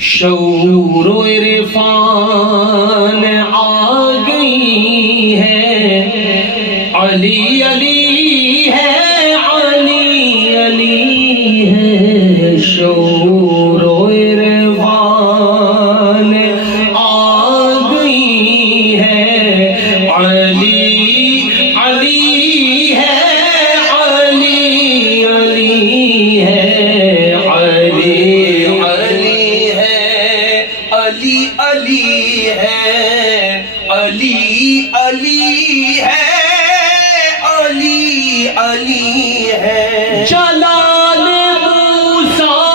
شعور و عرفان آ گئی ہے، علی علی ہے، علی علی ہے، شعور و عرفان آ گئی ہے، علی علی ہے، علی علی ہے، علی علی ہے، علی علی ہے، علی علی ہے، علی علی ہے، جلال موسیٰ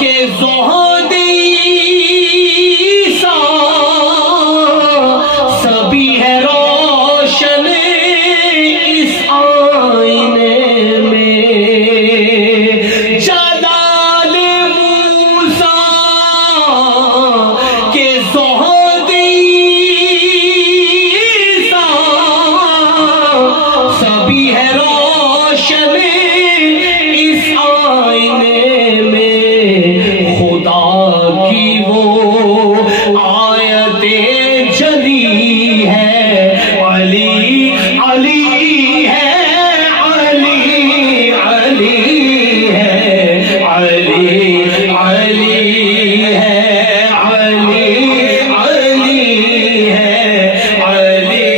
کے زہد عیسیٰ سبھی ہے روشن اس آئینے میں، جلال موسیٰ کے زہد عیسیٰ سبھی ہے روشن اس آئینے میں، خدا کی وہ آیت جلی ہے، علی علی ہے، علی علی ہے، علی علی ہے، علی علی ہے، علی علی ہے، علی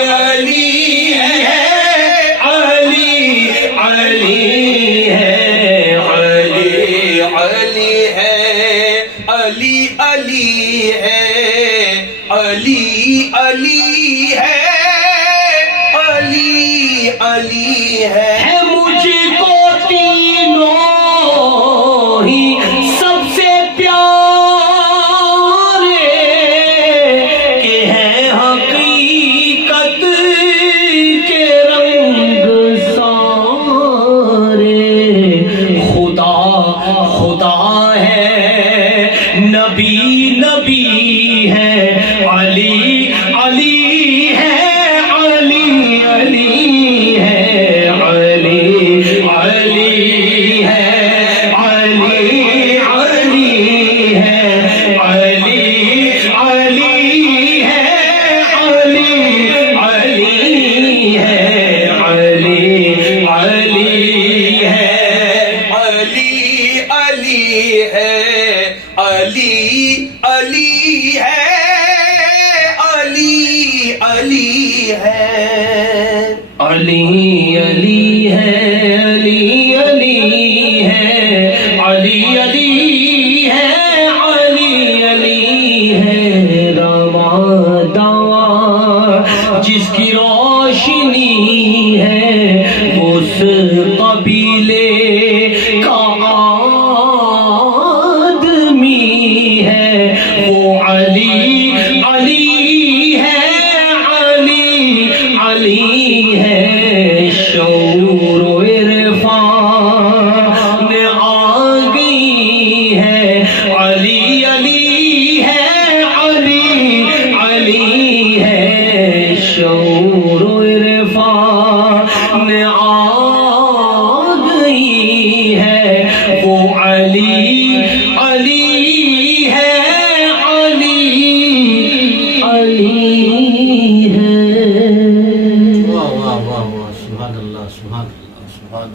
علی ہے، علی علی ہے، علی علی ہے، علی علی ہے، علی علی ہے، مجھ کو تینوں ہی سب سے پیارے کہ ہیں حقیقت کے رنگ سارے، خدا خدا ہے، نبی نبی ہے، علی علی ہے، علی علی ہے، علی علی ہے، علی علی ہے، علی علی ہے، علی علی ہے، علی علی ہے، علی علی ہے، علی علی ہے، علی علی ہے، علی